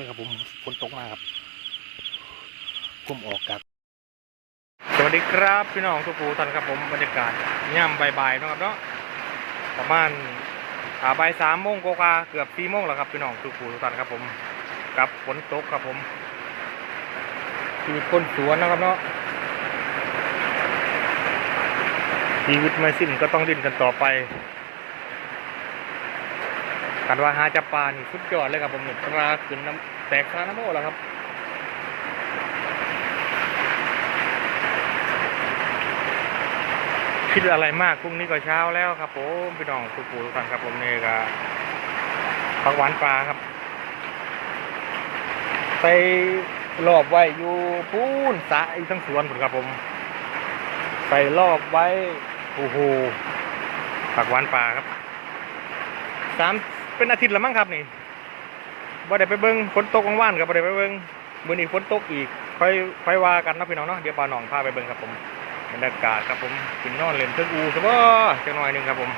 เลยครับผมฝนตกมาครับผมออกครับสวัสดีครับพี่น้องทุกผู้ท่านครับผมบรรยากาศย่ำบ่ายๆนะครับเนาะประมาณอาบ่ายสามโมงกว่าเกือบสี่โมงแล้วครับพี่น้องทุกผู้ทุกท่านครับผมกับฝนตกครับผมชีวิตคนสวนนะครับเนาะชีวิตไม่สิ้นก็ต้องดิ้นกันต่อไป กันว่าหาจับปลานี่สุดยอดเลยครับผมเนี่ยปลาขึ้นน้ำแตกคาน้ำโมแล้วครับคิดอะไรมากพรุ่งนี้ก็เช้าแล้วครับผมพี่น้องทุกูทุกท่านครับผมนี่ก็ผักหวานปลาครับ ไปรอบไว้อยู่ปูนสะอีกทั้งสวนผมครับผมไปรอบไว้โอ้โหผักหวานปลาครับสาม เป็นอาทิตย์ละมั้งครับนี่บ่ได้ไปเบิ้งฝนตกว่านๆครับบ่ได้ไปเบิ้งมื้อนี้ฝนตกอีกค่อยค่อยว่ากันนะพี่น้องเนาะเดี๋ยวปลาหนองพาไปเบิ้งครับผมบรรยากาศครับผมกินนอนเล่นเทิงอูสบอจักหน่อยหนึ่งครับผม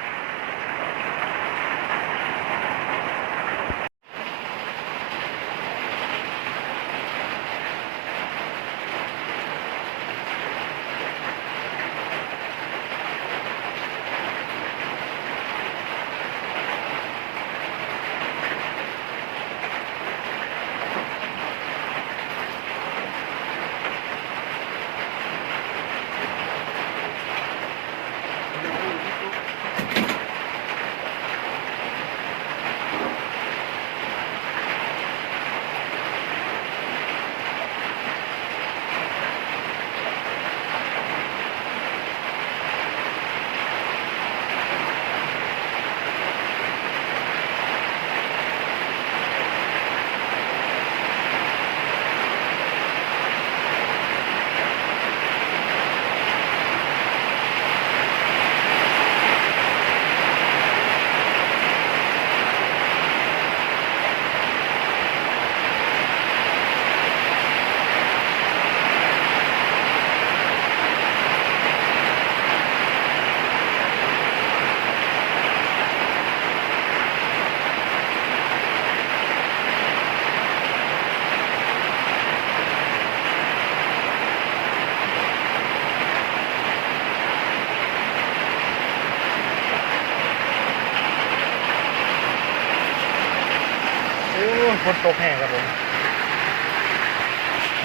โอ้ฝ นตกแห้งครับผม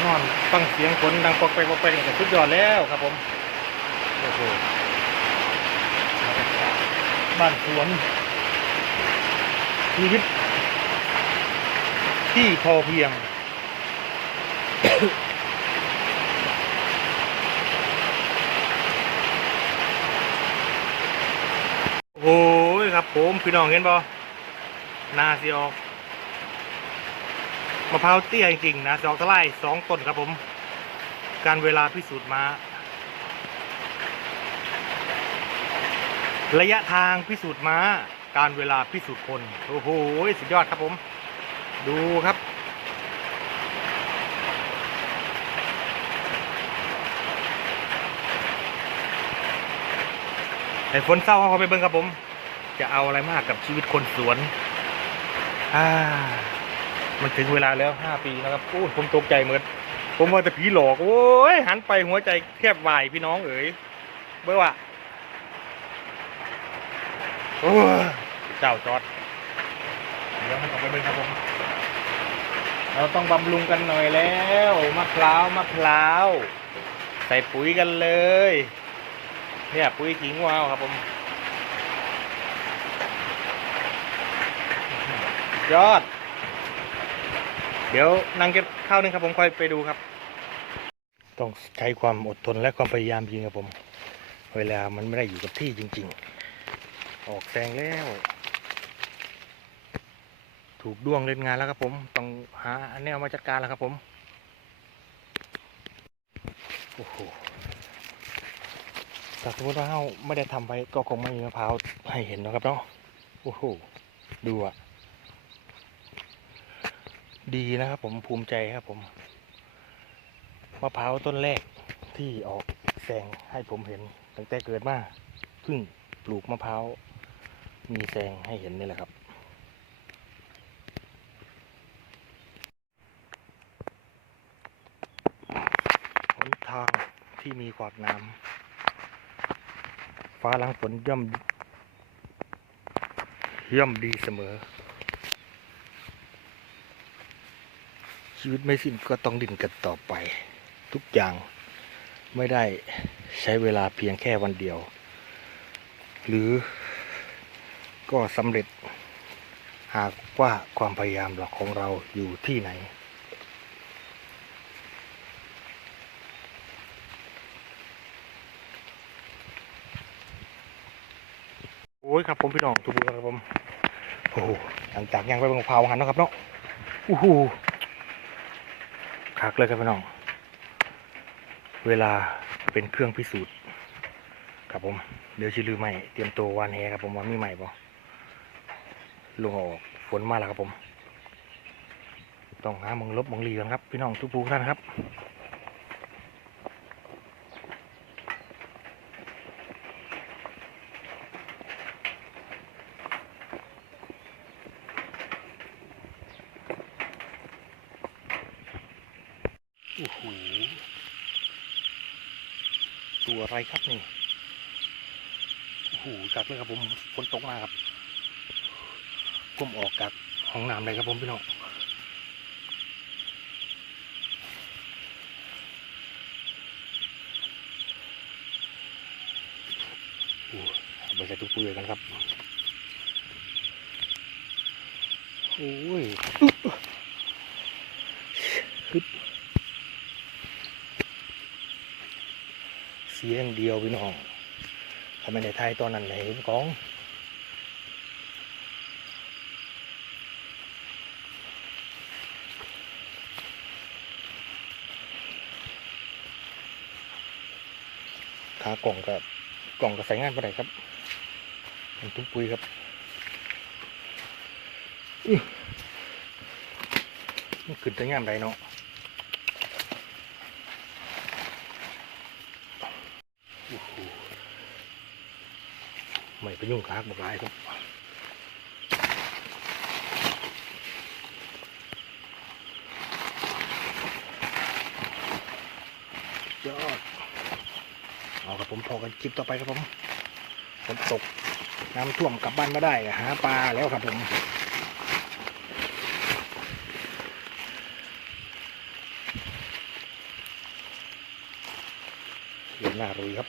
นอนฟังเสียงฝนดังปอกไปปอกไปนี่ก็สุดยอดแล้วครับผมโอ้โหบ้านสวนชีวิต ที่พอเพียงโอ้ยครับผมพี่น้องเห็นบ่นาสิออก มะพร้าวเตี้ยจริงๆนะสิอกทลายสองต้นครับผม การเวลาพิสูจน์มาระยะทางพิสูจน์ม้า การเวลาพิสูจน์คน โอ้โห สุดยอดครับผม ดูครับ ไอ้ฝนเศร้าเขาไปเบิ่งครับผม จะเอาอะไรมากกับชีวิตคนสวน อ่า มันถึงเวลาแล้วห้าปีนะครับโอ้ผมตกใจเหมือนผมว่าแต่ผีหลอกโอ้ยหันไปหัวใจแทบวายพี่น้องเอ๋ยเบื่อว่าโอ้เจ้าจอดเดี๋ยวให้ผมไปเบิ่งครับผมเราต้องบำรุงกันหน่อยแล้วมะพร้าวมะพร้าวใส่ปุ๋ยกันเลยเนี่ยปุ๋ยขิงว้าวครับผมยอด เดี๋ยวนั่งเก็บข้าวนึงครับผมค่อยไปดูครับ ต้องใช้ความอดทนและความพยายามจริงครับผม เวลามันไม่ได้อยู่กับที่จริง ๆ ออกแซงแล้ว ถูกด้วงเล่นงานแล้วครับผม ต้องหาแนวมาจัดการแล้วครับผมโอ้โหถ้าสมมติว่าเราไม่ได้ทำไปก็คงไม่มีมะพร้าวให้เห็นนะครับเนาะโอ้โหดูอะ ดีนะครับผมภูมิใจครับผมมะพร้าวต้นแรกที่ออกแสงให้ผมเห็นตั้งแต่เกิดมาเพิ่งปลูกมะพร้าวมีแสงให้เห็นนี่แหละครับ หนทางที่มีขวากน้ำฟ้าหลังฝนย่อมย่อมดีเสมอ ชีวิตไม่สิ้นก็ต้องดิ้นกันต่อไป ทุกอย่างไม่ได้ใช้เวลาเพียงแค่วันเดียว หรือก็สำเร็จ หากว่าความพยายามหลักของเราอยู่ที่ไหน โอ้ยครับผมพี่น้องทุกคนครับผมโอ้โหหลังจากยังไปบังเผาหันนะครับเนาะโอ้โห คักเลยครับพี่น้อง เวลาเป็นเครื่องพิสูจน์ ครับผม เดี๋ยวชิลือใหม่เตรียมตัววานแฮครับผมว่ามีใหม่บ่ลงออกฝนมาแล้วครับผม ต้องหามึงลบมึงลีกันครับ พี่น้องทุกผู้ท่านครับ โอ้โหตัวอะไรครับนี่โอ้โหกัดเลยครับผมฝนตกมาครับก้มออกจากห้องน้ำเลยครับผมพี่น้องโอ้เอาไปใส่ตู้ปุ๋ยกันครับ โอ้ยฮึบ เสียงเดียวพี่น้องทำไมในไทยตอนนั้นไหนเห็นของขากล่องกับกล่องกับใส่งานไปไหนครับเป็นทุกปุยครับมันขึ้นจะงามไรเนาะโอ้โห ไม่ไปยุ่งขากบอกหลายครับยอดเอาครับผมพอกันคลิปต่อไปครับผมฝนตกน้ำท่วมกลับบ้านไม่ได้หาปลาแล้วครับผม เรียนหน้ารุยครับ